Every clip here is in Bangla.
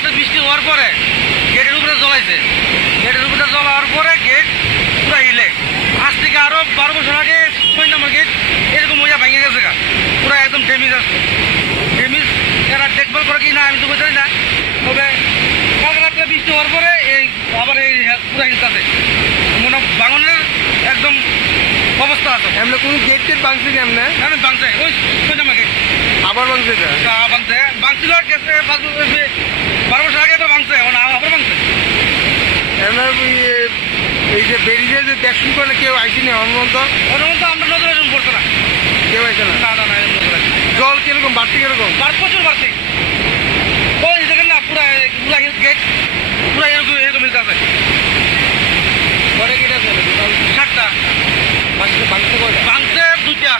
রাতে বৃষ্টি হওয়ার পরে গেটের উপরে জ্বলাইছে। গেটের উপরে জ্বলার পরে গেট পুরো হিলে। আজ থেকে আরো 12 বছর আগে 6 নম্বর গেট এরকম হইয়া ভেঙে গেছে গা, পুরো একদম ড্যামেজ আছে। ড্যামেজ এরা দেখভাল করে কি না আমি তো বুঝতে না, তবে কালকে রাত্রে বৃষ্টি হওয়ার পরে এই আবার এই পুরো হিলতেছে, মনে ভাঙনের একদম অবস্থা আছে। এমনি কোন গেট টেট ভাঙছে কি এমনি? আমি ভাঙছে ওই 6 নম্বর গেট আবার ভাঙছে এটা? ভাঙছে, ভাঙছিল গেছে 12 বছর আগে তো ভাঙছে, এখন আবার ভাঙছে। এই যে বেরিয়ে যে দেখুন করে কেউ আইসিনি অনুমন্ত? অনুমন্ত আমরা নজরে পড়ছে না, কেউ আইসে না? না না না নজরে। জল কিরকম বাড়তি কিরকম? প্রচুর বাড়তি, ওই দেখেন না পুরা পুরা গেট পুরা এরকম এরকম মিলতে পরে গেট আছে 7টা ভাঙছে কয়টা? ভাঙছে 2টা।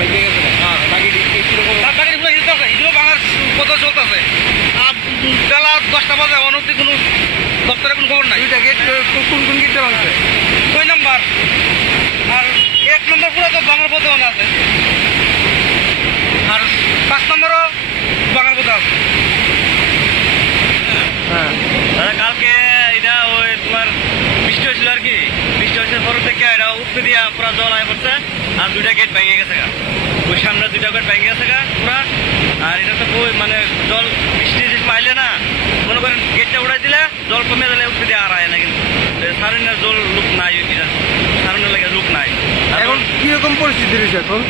ভেঙে গেছে না? বাকি কিরকম? তার বাকি পুরো হিলতে আছে, এগুলো ভাঙার কথা চলতেছে। আর বেলা 10টা বাজে অনতি কোনো দপ্তরে কোনো খবর নাই। দুইটা গেট কোন কোন গেটটা ভাঙছে? 6 নম্বর আর 1 নম্বর পুরো তো ভাঙার পথে আছে, আর 5 নম্বরও ভাঙার পথে আছে। হ্যাঁ দাদা কালকে এটা ওই তোমার বৃষ্টি হয়েছিল আর কি, বৃষ্টি হয়েছে পর থেকে এটা উঠতে দিয়া পুরা জল আয় পড়ছে, আর 2টা গেট ভেঙে গেছে গা, ওই সামনে 2টা গেট ভেঙে গেছে গা পুরা। আর এটা তো ওই মানে জল বৃষ্টি যে মাইলে না, মনে করেন গেটটা উড়াই দিলে জল কমে দিলে উঠতে দিয়ে আর আয় না, কিন্তু সারেনের জল লোক নাই, ওই কিনা সারেনের লাগে লোক নাই। এখন কিরকম পরিস্থিতি রয়েছে এখন?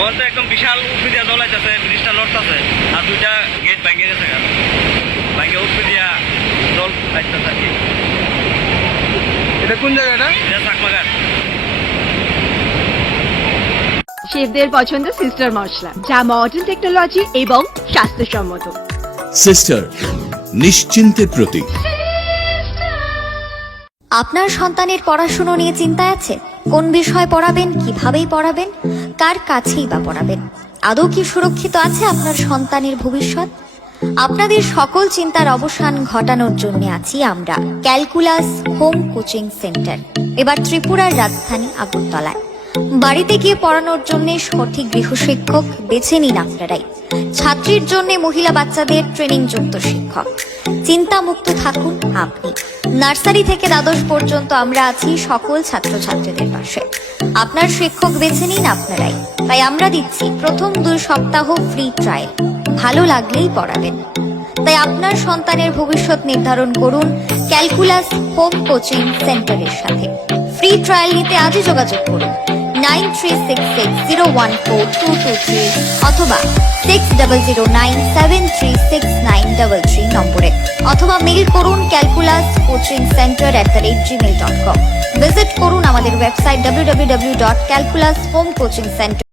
বলতে একদম বিশাল উঠতে দিয়া জল আইতেছে, ব্রিজটা লড়তেছে, আর 2টা গেট ভেঙে গেছে গা, ভেঙে উঠতে দিয়া জল আইতেছে আর কি। এটা কোন জায়গাটা? এটা চাকমাঘাট। শেফদের পছন্দ সিস্টার মশলা, যা মডার্ন টেকনোলজি এবং স্বাস্থ্যসম্মত। সিস্টার, নিশ্চিন্তের প্রতীক। আপনার সন্তানের পড়াশুনো নিয়ে চিন্তায় আছে? কোন বিষয় পড়াবেন, কিভাবেই পড়াবেন, কার কাছেই বা পড়াবেন? আদৌ কি সুরক্ষিত আছে আপনার সন্তানের ভবিষ্যৎ? আপনাদের সকল চিন্তার অবসান ঘটানোর জন্য আছি আমরা, ক্যালকুলাস হোম কোচিং সেন্টার, এবার ত্রিপুরার রাজধানী আগরতলায়। বাড়িতে গিয়ে পড়ানোর জন্য সঠিক গৃহশিক্ষক বেছে নিন আপনারাই। ছাত্রীর জন্য মহিলা বাচ্চাদের ট্রেনিং যুক্ত শিক্ষক। চিন্তামুক্ত থাকুন আপনি। নার্সারি থেকে দ্বাদশ পর্যন্ত আমরা আছি সকল ছাত্রছাত্রীদের পাশে। আপনার শিক্ষক বেছে নিন আপনারাই। তাই আমরা দিচ্ছি প্রথম 2 সপ্তাহ ফ্রি ট্রায়াল, ভালো লাগলেই পড়াবেন। তাই আপনার সন্তানের ভবিষ্যৎ নির্ধারণ করুন ক্যালকুলাস হোম কোচিং সেন্টারের সাথে। ফ্রি ট্রায়াল নিতে আজই যোগাযোগ করুন 9366014223 অথবা 6009736933 নম্বরে, অথবা মেইল করুন calculascoachingcenter@gmail.com। ভিজিট করুন আমাদের ওয়েবসাইট www.calculashomecoachingcenter